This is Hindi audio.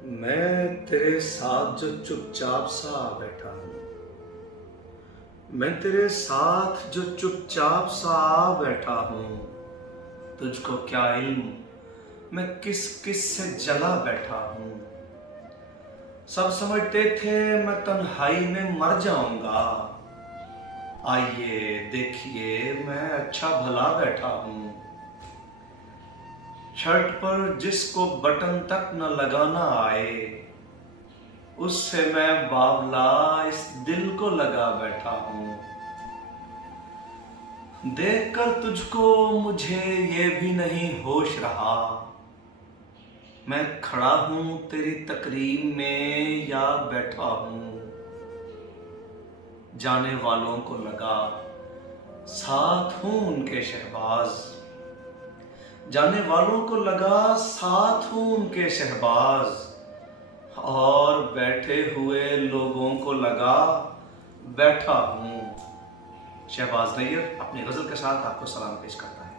मैं तेरे साथ जो चुपचाप सा बैठा हूँ। मैं तेरे साथ जो चुपचाप सा बैठा हूँ। तुझको क्या इल्म मैं किस किस से जला बैठा हूँ। सब समझते थे मैं तन्हाई में मर जाऊंगा। आइए देखिए मैं अच्छा भला बैठा हूँ। शर्ट पर जिसको बटन तक न लगाना आए, उससे मैं बावला इस दिल को लगा बैठा हूँ। देखकर तुझको मुझे ये भी नहीं होश रहा, मैं खड़ा हूं तेरी तकरीम में या बैठा हूं। जाने वालों को लगा साथ हूं उनके शहबाज, जाने वालों को लगा साथ हूं उनके शहबाज, और बैठे हुए लोगों को लगा बैठा हूं। शहबाज नैयर अपनी गज़ल के साथ आपको सलाम पेश करता है।